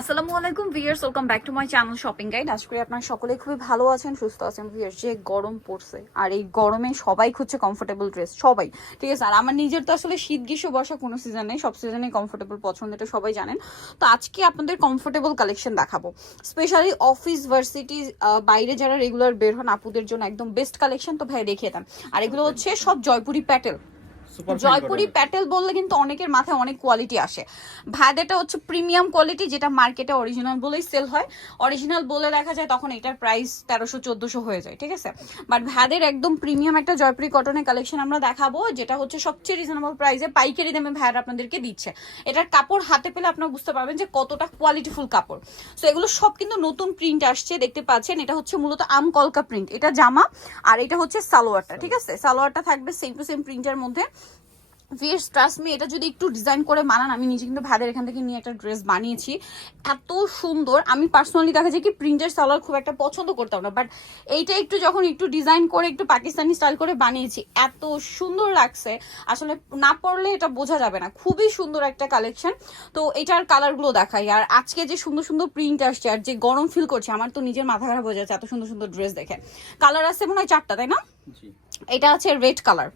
আসসালামু আলাইকুম viewers welcome back to my channel shopping guide. আজ করি আপনারা সকলে খুবই ভালো আছেন সুস্থ আছেন। ভিয়ার্স যে গরম পড়ছে আর এই গরমে সবাই খুঁজছে কমফোর্টেবল ড্রেস সবাই। ঠিক আছে আর আমার নিজের তো আসলে শীত গ্রীষ্ম বর্ষা কোনো সিজন নেই সব সিজনে কমফোর্টেবল পছন্দ এটা সবাই জানেন। তো আজকে আপনাদের কমফোর্টেবল কালেকশন দেখাবো। স্পেশালি অফিস ভার্সিটি বাইরে যারা রেগুলার বের হন আপুদের জন্য একদম বেস্ট কালেকশন তো ভাই দেখিয়ে দেন। আর এগুলো হচ্ছে সব জয়পুরি প্যাটেল। জয়পুরি প্যাটেল বললে কিন্তু অনেকের মাথায় অনেক কোয়ালিটি আসে। ভ্যাদেটা হচ্ছে প্রিমিয়াম কোয়ালিটি যেটা মার্কেটে অরিজিনাল বলেই সেল হয়। অরিজিনাল বলে দেখা যায় তখন এটার প্রাইস তেরোশো, চোদ্দশো হয়ে যায়, ঠিক আছে? বাট ভ্যাদের একদম প্রিমিয়াম একটা জয়পুরি কটনের কালেকশন আমরা দেখাবো, যেটা হচ্ছে সবচেয়ে রিজনেবল প্রাইসে পাইকারি দামে ভ্যাদ আপনাদেরকে দিচ্ছে। এটার কাপড় হাতে পেলে আপনারা বুঝতে পারবেন যে কতটা কোয়ালিটিফুল কাপড়। সো এগুলো সব কিন্তু নতুন প্রিন্ট আসছে, দেখতে পাচ্ছেন। এটা হচ্ছে মূলত আম কলকা প্রিন্ট এটা জামা, আর এটা হচ্ছে সালোয়ারটা, ঠিক আছে? সালোয়ারটা থাকবে সেম টু সেম প্রিন্টের মধ্যে। ভিয়ার্স ট্রাস্ট মি এটা যদি একটু ডিজাইন করে বানান, আমি নিজে কিন্তু ভাদের এখান থেকে নিয়ে একটা ড্রেস বানিয়েছি। এত সুন্দর, আমি পার্সোনালি দেখা যায় কি প্রিন্টের সালোয়ার খুব একটা পছন্দ করতাম না বাট এইটা একটু যখন একটু ডিজাইন করে, একটু পাকিস্তানি স্টাইল করে বানিয়েছি, এত সুন্দর লাগছে। আসলে না পড়লে এটা বোঝা যাবে না, খুবই সুন্দর একটা কালেকশন তো এটার কালারগুলো দেখাই, আর আজকে যে সুন্দর সুন্দর প্রিন্ট আসছে, আর যে গরম ফিল করছে, আমার তো নিজের মাথা খারাপ হয়ে যাচ্ছে এত সুন্দর সুন্দর ড্রেস দেখে। কালার আছে মনে হয় চারটা, তাই না? এটা আছে রেড কালার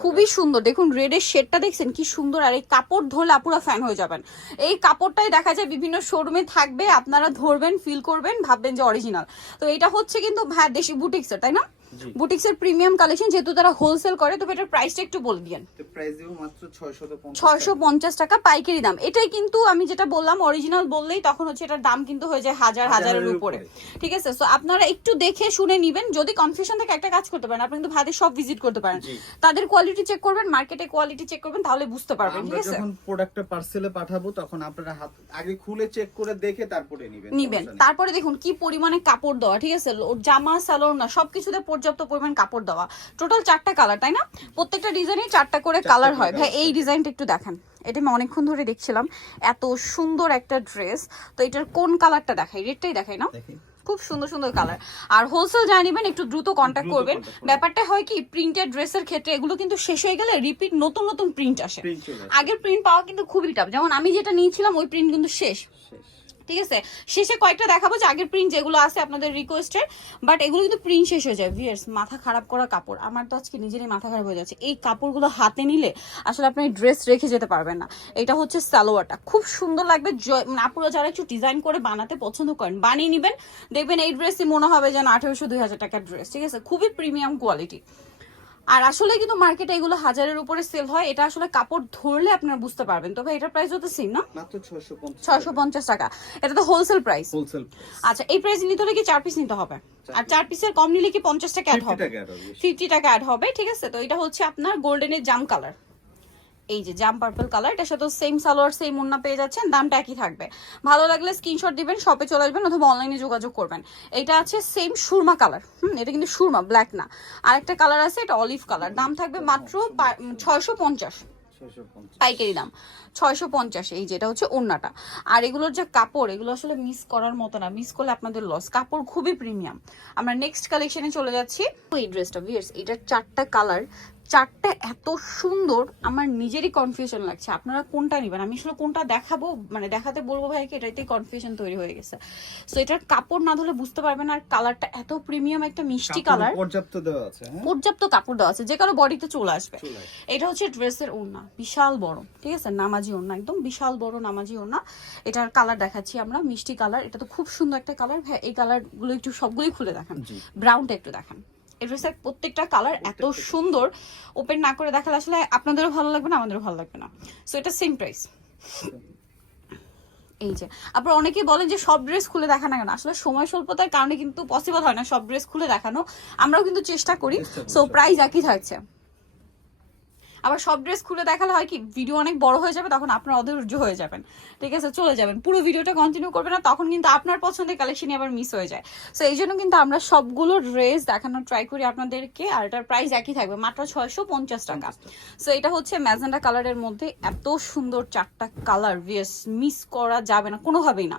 খুবই সুন্দর। দেখুন রেডের শেডটা দেখছেন? কি সুন্দর। আর এই কাপড় ধরলে আপুরা ফ্যান হয়ে যাবেন। এই কাপড়টাই দেখা যায় বিভিন্ন শোরুমে থাকবে আপনারা ধরবেন ফিল করবেন ভাববেন যে অরিজিনাল তো এটা হচ্ছে কিন্তু হ্যাঁ দেশি বুটিক্সের তাই না? বুটিক্সের প্রিমিয়াম কালেকশন যেহেতু তারা হোলসেল করে তো এটার প্রাইসটা একটু বলে দিয়েন। তো প্রাইস দিব মাত্র 650 ছয়শো পঞ্চাশ টাকা পাইকারি দাম। এটাই কিন্তু আমি যেটা বললাম অরিজিনাল বললেই তখন হচ্ছে এটার দাম কিন্তু হয়ে যায় হাজার হাজারের উপরে। ঠিক আছে? সো আপনারা একটু দেখে শুনে নিবেন। যদি কনফিউশন থেকে একটা কাজ করতে পারেন। আপনি কিন্তু সব ভিজিট করতে পারেন। তাদের কোয়ালিটি চেক করবেন মার্কেটে কোয়ালিটি চেক করবেন তাহলে বুঝতে পারবেন। ঠিক আছে? যখন প্রোডাক্টটা পার্সেলে পাঠাবো তখন আপনারা হাত আগে খুলে চেক করে দেখে তারপরে নেবেন। নিবেন। তারপরে দেখুন কি পরিমাণে কাপড় দেওয়া ঠিক আছে? জামা সালোয়ার না সবকিছুতে পর্যাপ্ত পরিমাণ কাপড় দেওয়া। টোটাল চারটা কালার তাই না? প্রত্যেকটা ডিজাইনে চারটা করে কালার হয়। ভাই এই ডিজাইনটা একটু দেখান। এটা আমি অনেকক্ষণ ধরে দেখছিলাম। এত সুন্দর একটা ড্রেস তো এটার কোন কালারটা দেখাই? রেডটাই দেখাই না? খুব সুন্দর সুন্দর কালার আর হোলসেল যা জানিবেন একটু দ্রুত কন্ট্যাক্ট করবেন। ব্যাপারটা হয় কি প্রিন্টেড ড্রেসের ক্ষেত্রে এগুলো কিন্তু শেষ হয়ে গেলে রিপিট নতুন নতুন প্রিন্ট আসে। আগের প্রিন্ট পাওয়া কিন্তু খুবই টাফ যেমন আমি যেটা নিয়েছিলাম ওই প্রিন্ট কিন্তু শেষ। ঠিক আছে? শেষে কয়েকটা দেখাবো যে আগের প্রিন্ট যেগুলো আছে আপনাদের রিকোয়েস্টের বাট এগুলো কিন্তু প্রিন্ট শেষ হয়ে যায়। ভিয়ার্স মাথা খারাপ করা কাপড়। আমার তো আজকে নিজেরই মাথা খারাপ হয়ে যাচ্ছে। এই কাপড়গুলো হাতে নিলে আসলে আপনি ড্রেস রেখে যেতে পারবেন না। এটা হচ্ছে সালোয়ারটা। খুব সুন্দর লাগবে মানে আপুরা যারা একটু ডিজাইন করে বানাতে পছন্দ করেন, বানিয়ে নেবেন। দেখবেন এই ড্রেসই মনে হবে যেন আঠেরোশো দুই হাজার টাকার ড্রেস ঠিক আছে? খুবই প্রিমিয়াম কোয়ালিটি আর আসলে কিন্তু মার্কেটে এগুলো হাজারের উপরে সেল হয় এটা আসলে কাপড় ধরলে আপনারা বুঝতে পারবেন। তবে এটার প্রাইস হতে সেম না? মাত্র 650 ছয়শো পঞ্চাশ টাকা। এটা তো হোলসেল প্রাইস হোলসেল আচ্ছা এই প্রাইস নিতে হলে কি চার পিস নিতে হবে? আর চার পিসের কম নিলে কি পঞ্চাশ টাকা অ্যাড হবে? টাকা add হবে। ফিফটি টাকা অ্যাড হবে ঠিক আছে? তো এটা হচ্ছে আপনার গোল্ডেনের জাম কালার এই যে জাম পার্পল কালার এটার সাথে সেম সালোয়ার সেম ওন্না পেয়ে যাচ্ছেন দামটা একই থাকবে। ভালো লাগলে স্ক্রিনশট দিবেন শপে চলে আসবেন অথবা অনলাইনে যোগাযোগ করবেন। এটা আছে সেম সুরমা কালার হুম এটা কিন্তু সুরমা ব্ল্যাক না। আরেকটা কালার আছে এটা অলিভ কালার দাম থাকবে মাত্র ছয়শো পঞ্চাশ। 650 পাইকারি দাম ছয়শো পঞ্চাশ এই যেটা হচ্ছে ওন্নাটা আর এগুলোর যে কাপড় এগুলো আসলে মিস করার মতো না মিস করলে আপনাদের লস কাপড় খুবই প্রিমিয়াম আমরা নেক্সট কালেকশনে চলে যাচ্ছি। এই ড্রেসটা ভিয়ার্স এটার চারটা কালার চারটা এত সুন্দর আমার নিজেরই কনফিউশন লাগছে। আপনারা কোনটা নেবেন? আমি আসলে কোনটা দেখাবো? মানে দেখাতে বলব ভাইকে এটাতেই কনফিউশন তৈরি হয়ে গেছে। সো এটার কাপড় না ধরলে বুঝতে পারবেন আর কালারটা এত প্রিমিয়াম একটা মিষ্টি কালার পর্যাপ্ত দেওয়া আছে হ্যাঁ? পর্যাপ্ত কাপড় দেওয়া আছে যে কারও বডিতে চলে আসবে। এটা হচ্ছে ড্রেসের ওড়না বিশাল বড় ঠিক আছে? নামাজি ওড়না একদম বিশাল বড় নামাজি ওড়না। এটার কালার দেখাচ্ছি আমরা মিষ্টি কালার এটা তো খুব সুন্দর একটা কালার ভাই এই কালারগুলো একটু সবগুলোই খুলে দেখান। ব্রাউনটা একটু দেখান। ড্রেসের প্রত্যেকটা কালার এত সুন্দর। ওপেন না করে দেখালে আসলে আপনাদেরও ভালো লাগবে না আমাদেরও ভালো লাগবে না। সো এটা সেম প্রাইস এই যে আবার অনেকেই বলেন যে সব ড্রেস খুলে দেখানো কেন? আসলে সময় স্বল্পতার কারণে কিন্তু পসিবল হয় না সব ড্রেস খুলে দেখানো। আমরাও কিন্তু চেষ্টা করি। চেষ্টা করি, সো প্রাইস একই থাকছে। আবার সব ড্রেস খুলে দেখালে হয় কি ভিডিও অনেক বড় হয়ে যাবে, তখন আপনার অধৈর্য হয়ে যাবেন। ঠিক আছে, চলে যাবেন। পুরো ভিডিওটা কন্টিনিউ করবে না, তখন কিন্তু আপনার পছন্দের কালেকশনই আবার মিস হয়ে যায়। সো এই জন্য কিন্তু আমরা সবগুলো ড্রেস দেখানোর ট্রাই করি আপনাদেরকে, আর এটার প্রাইস একই থাকবে, মাত্র ছয়শো পঞ্চাশ টাকা। সো এটা হচ্ছে ম্যাজেন্ডা কালারের মধ্যে এত সুন্দর চারটা কালার মিস করা যাবে না, কোনোভাবেই না।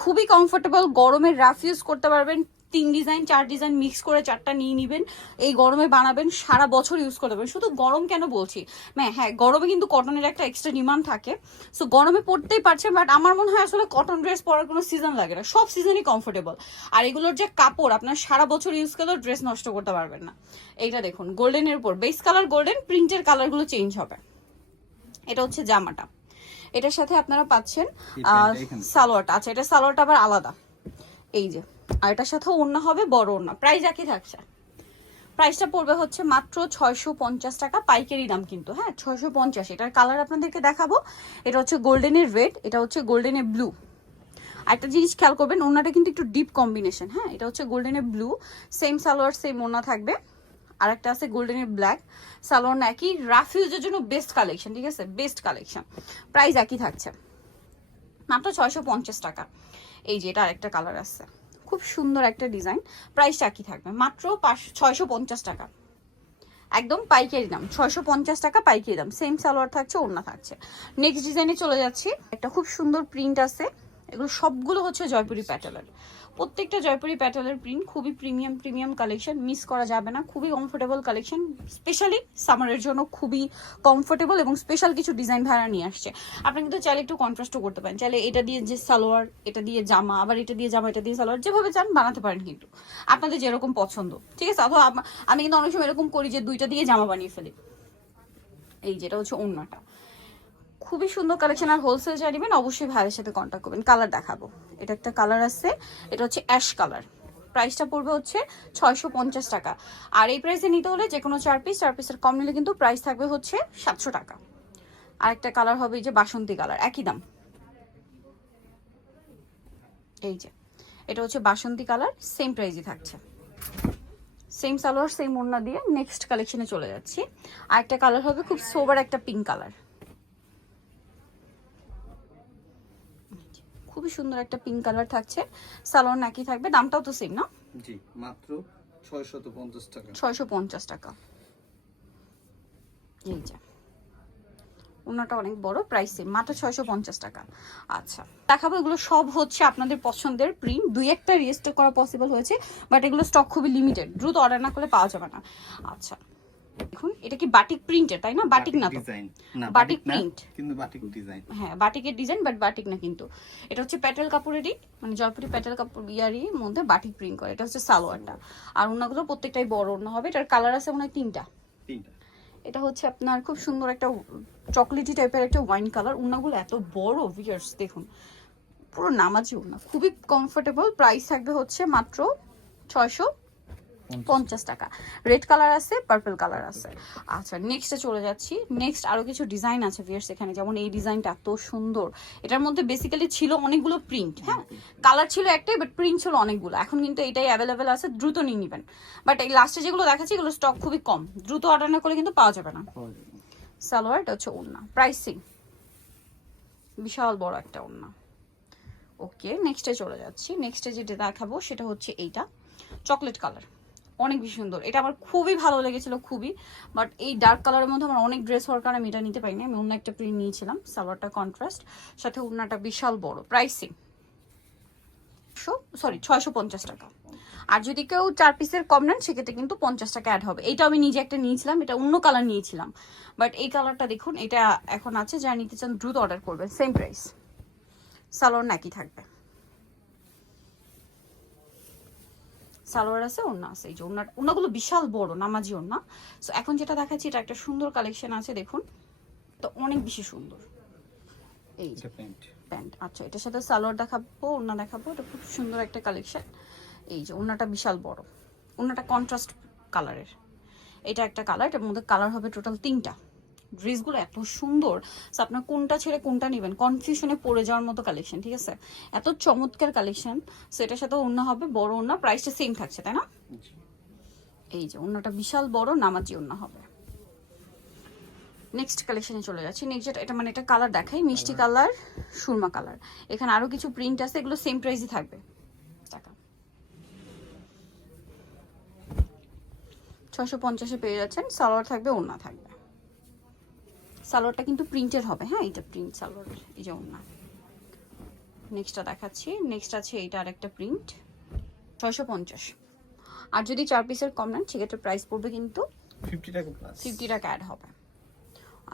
খুবই কমফোর্টেবল গরমের রাফ ইউজ করতে পারবেন তিন ডিজাইন চার ডিজাইন মিক্স করে চারটা নিয়ে নিবেন এই গরমে বানাবেন সারা বছর ইউজ করে দেবেন। শুধু গরম কেন বলছি? হ্যাঁ হ্যাঁ গরমে কিন্তু কটনের একটা এক্সট্রা ডিমান্ড থাকে। সো গরমে পড়তেই পারছেন বাট আমার মনে হয় আসলে কটন ড্রেস পরার কোনো সিজন লাগে না। সব সিজনই কমফোর্টেবল আর এগুলোর যে কাপড় আপনার সারা বছর ইউজ করলেও ড্রেস নষ্ট করতে পারবেন না। এইটা দেখুন গোল্ডেনের উপর। বেস কালার গোল্ডেন প্রিন্টের কালারগুলো চেঞ্জ হবে। এটা হচ্ছে জামাটা। এটার সাথে আপনারা পাচ্ছেন। সালোয়ারটা। আচ্ছা এটা সালোয়ারটা আবার আলাদা। এই যে। আর এটার সাথেও ওড়না হবে, বড় ওড়না। প্রাইস একই থাকছে। প্রাইসটা পড়বে হচ্ছে মাত্র ছয়শো পঞ্চাশ টাকা, পাইকারি দাম কিন্তু। হ্যাঁ ছয়শো পঞ্চাশ। এটার কালার আপনাদেরকে দেখাবো। এটা হচ্ছে গোল্ডেনের রেড এটা হচ্ছে গোল্ডেনের ব্লু একটা জিনিস খেয়াল করবেন ওনাটা কিন্তু একটু ডিপ কম্বিনেশন হ্যাঁ? এটা হচ্ছে গোল্ডেনের ব্লু সেম সালোয়ার সেম ওনা থাকবে। আর একটা আছে গোল্ডেনের ব্ল্যাক সালোয়ার না একই রাফ ইউজের জন্য বেস্ট কালেকশন ঠিক আছে? বেস্ট কালেকশন প্রাইস একই থাকছে। মাত্র ছয়শো পঞ্চাশ টাকা। এই যে, এটা আরেকটা কালার আছে খুব সুন্দর একটা ডিজাইন প্রাইসটা একই থাকবে। মাত্র পাঁচ, ছয়শো পঞ্চাশ টাকা। একদম পাইকারি দাম, ছয়শো পঞ্চাশ টাকা পাইকারি দাম। সেম সালোয়ার থাকছে, ওড়না থাকছে। নেক্সট ডিজাইনে চলে যাচ্ছি। একটা খুব সুন্দর প্রিন্ট আছে। এগুলো সবগুলো হচ্ছে জয়পুরি প্যাটেলের। প্রত্যেকটা জয়পুরি প্যাটেলের প্রিন্ট খুবই প্রিমিয়াম প্রিমিয়াম কালেকশন মিস করা যাবে না। খুবই কমফোর্টেবল কালেকশন স্পেশালি সামারের জন্য খুবই কমফোর্টেবল এবং স্পেশাল কিছু ডিজাইন ভাড়া নিয়ে আসছে। আপনি কিন্তু চাইলে একটু কন্ট্রাস্টও করতে পারেন। চাইলে এটা দিয়ে যে সালোয়ার এটা দিয়ে জামা আবার এটা দিয়ে জামা এটা দিয়ে সালোয়ার যেভাবে চান বানাতে পারেন কিন্তু। আপনাদের যেরকম পছন্দ ঠিক আছে? অথবা আম- কিন্তু অনেক সময় এরকম করি যে দুইটা দিয়ে জামা বানিয়ে ফেলি। এই যেটা হচ্ছে ওড়নাটা। খুবই সুন্দর কালেকশন আর হোলসেল যা নেবেন, অবশ্যই ভাইয়ের সাথে কন্ট্যাক্ট করবেন। কালার দেখাবো। এটা একটা কালার আছে, এটা হচ্ছে অ্যাশ কালার প্রাইসটা পড়বে হচ্ছে ছয়শো পঞ্চাশ টাকা। আর এই প্রাইসে নিতে হলে যে কোনো চার পিস চার পিসের কম নিলে কিন্তু প্রাইস থাকবে হচ্ছে সাতশো টাকা। আর একটা কালার হবে যে বাসন্তী কালার একই দাম। এই যে, এটা হচ্ছে বাসন্তী কালার সেম প্রাইসই থাকছে। সেম সালোয়ার সেম ওড়না দিয়ে নেক্সট কালেকশনে চলে যাচ্ছি। আর একটা কালার হবে খুব সোবার একটা পিঙ্ক কালার খুবই সুন্দর একটা পিঙ্ক কালার থাকছে। সালোয়ার নাকি থাকবে দামটাও তো সেম না? জি মাত্র ছয়শত পঞ্চাশ টাকা। ছয়শো পঞ্চাশ টাকা। এই যে ওনাটা অনেক বড় প্রাইস সেম মাত্র ছয়শো পঞ্চাশ টাকা। আচ্ছা দেখাবো এগুলো সব হচ্ছে আপনাদের পছন্দের প্রিন্ট দুই একটা রেজিস্টার করা পসিবল হয়েছে বাট এগুলো স্টক খুবই লিমিটেড দ্রুত অর্ডার না করলে পাওয়া যাবে না। আচ্ছা দেখুন এটা কি বাটিক প্রিন্টের তাই না? বাটিক না তো। ডিজাইন না বাটিক print। কিন্তু বাটিক ডিজাইন হ্যাঁ বাটিকের ডিজাইন বাট বাটিক না কিন্তু। এটা হচ্ছে প্যাটেল কাপড়েরই মানে জয়পুরি প্যাটেল কাপড় ইয়ারই মধ্যে বাটিক প্রিন্ট করে। এটা হচ্ছে সালোয়ারটা। আর ওনাগুলো প্রত্যেকটাই বড় ওনা হবে। এটার কালার আছে মনে হয় তিনটা। তিনটা। এটা হচ্ছে আপনার খুব সুন্দর একটা চকলেটি টাইপের একটা ওয়াইন কালার ওনাগুলো এত বড় ভিয়ার্স দেখুন। পুরো নামাজি ওনা খুবই কমফোর্টেবল প্রাইস থাকবে হচ্ছে মাত্র ছয়শো পঞ্চাশ টাকা। রেড কালার আছে পার্পল কালার আছে। আচ্ছা নেক্সটে চলে যাচ্ছি। নেক্সট আরও কিছু ডিজাইন আছে ভিয়ার্স এখানে। যেমন এই ডিজাইনটা এত সুন্দর। এটার মধ্যে বেসিক্যালি ছিল অনেকগুলো প্রিন্ট হ্যাঁ? কালার ছিল একটাই বাট প্রিন্ট ছিল অনেকগুলো। এখন কিন্তু এটাই অ্যাভেলেবেল আছে দ্রুত নিয়ে নেবেন। বাট এই লাস্টে যেগুলো দেখাচ্ছি এগুলো স্টক খুবই কম। দ্রুত অর্ডার না করলে কিন্তু পাওয়া যাবে না। সালোয়ার এটা হচ্ছে ওড়না। প্রাইসিং বিশাল বড় একটা ওড়না। ওকে নেক্সটে চলে যাচ্ছি। নেক্সটে যেটা দেখাবো সেটা হচ্ছে এইটা। চকলেট কালার অনেক বেশি সুন্দর। এটা আমার খুবই ভালো লেগেছিল, খুবই। বাট এই ডার্ক কালারের মধ্যে আমার অনেক ড্রেস হওয়ার কারণে আমি এটা নিতে পারিনি। আমি অন্য একটা প্রিন্ট নিয়েছিলাম, সালোয়ারটা কন্ট্রাস্ট সাথে ওড়নাটা বিশাল বড় প্রাইসিং সরি ছয়শো পঞ্চাশ টাকা। আর যদি কেউ চার পিসের কম নেন, সেক্ষেত্রে কিন্তু পঞ্চাশ টাকা অ্যাড হবে। এটা আমি নিজে একটা নিয়েছিলাম, এটা অন্য কালার নিয়েছিলাম। বাট এই কালারটা দেখুন, এটা এখন আছে, যারা নিতে চান, দ্রুত অর্ডার করবেন সেম প্রাইস সালোয়ার নাকি থাকবে। সালোয়ার আছে ওড়না আছে। এই যে ওড়না ওড়নাগুলো বিশাল বড় নামাজি ওড়না। সো এখন যেটা দেখাচ্ছি এটা একটা সুন্দর কালেকশন আছে দেখুন। তো অনেক বেশি সুন্দর। এই যে প্যান্ট। প্যান্ট। আচ্ছা এটার সাথে সালোয়ার দেখাবো ওড়না দেখাবো এটা খুব সুন্দর একটা কালেকশন এই যে ওড়নাটা বিশাল বড়। ওড়নাটা কন্ট্রাস্ট কালারের এটা একটা কালার এটার মধ্যে কালার হবে টোটাল তিনটা। ড্রেসগুলো এত সুন্দর So, আপনার কোনটা ছেড়ে কোনটা নেবেন? কনফিউশনে পড়ে যাওয়ার মতো কালেকশন ঠিক আছে? এত চমৎকার কালেকশন সো এটার সাথে ওড়না হবে বড় ওড়না প্রাইসটা সেম থাকছে তাই না? এই যে অন্যটা বিশাল বড় নামাজি ওড়না হবে। নেক্সট কালেকশনে চলে যাচ্ছি। নেক্সট এটা মানে এটা কালার দেখাই মিষ্টি কালার সুরমা কালার এখানে আরও কিছু প্রিন্ট আছে এগুলো সেম প্রাইসই থাকবে। টাকা। ছশো পঞ্চাশে পেয়ে যাচ্ছেন সালোয়ার থাকবে ওড়না থাকবে। সালোয়ারটা কিন্তু প্রিন্টের হবে। হ্যাঁ এটা প্রিন্ট সালোয়ার এই যে না নেক্সটটা দেখাচ্ছি। নেক্সট আছে এইটা আর একটা প্রিন্ট ছয়শো পঞ্চাশ। আর যদি চার পিসের কম নেন সেক্ষেত্রে প্রাইস পড়বে কিন্তু ফিফটি টাকা প্লাস ফিফটি টাকা অ্যাড হবে।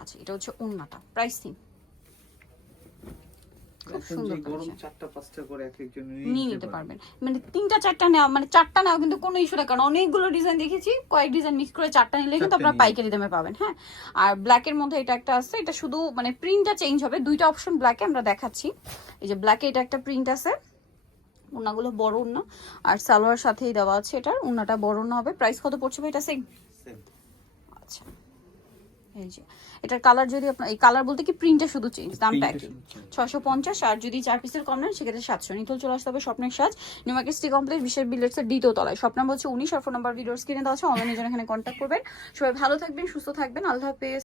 আচ্ছা এটা হচ্ছে উন্নাটা প্রাইস তিন খুব এখন সুন্দর যে গরম collection। চারটা পাঁচটা করে এক একজন নিয়ে নিতে পারবেন। মানে তিনটা চারটা নেওয়া মানে চারটা নেওয়া কিন্তু কোনো ইস্যু না কারণ অনেকগুলো ডিজাইন দেখেছি কয়েক ডিজাইন মিক্স করে চারটা নিলে কিন্তু আপনারা পাইকারি দামে পাবেন হ্যাঁ? আর ব্ল্যাকের মধ্যে এটা একটা আছে এটা শুধু মানে প্রিন্টটা চেঞ্জ হবে দুইটা অপশন ব্ল্যাকে আমরা দেখাচ্ছি। এই যে ব্ল্যাকে এটা একটা প্রিন্ট আছে উন্নাগুলো বড় আর সালোয়ার সাথেই দেওয়া আছে এটার বড় হবে। প্রাইস কত পড়ছে ভাই এটা সেম আচ্ছা। এই যে এটার কালার যদি আপনার এই কালার বলতে কি প্রিন্টটা শুধু চেঞ্জ দামটা একই ছশো পঞ্চাশ আর যদি চার পিসের কম নেন সেক্ষেত্রে সাতশো। নিতল চলে আসতে হবে স্বপ্নের সাজ। নিউ মার্কেট সিটি কমপ্লেক্স বিশেষ বিল্ডার্সের দ্বিতীয় তলায়। স্বপ্ন নাম্বার হচ্ছে উনিশ আর ফোন নাম্বার ভিডিওস স্ক্রিনে দেওয়া আছে। অনলাইনে জন্য এখানে কন্ট্যাক্ট করবেন। সবাই ভালো থাকবেন সুস্থ থাকবেন। আল্লাহ হাফেজ।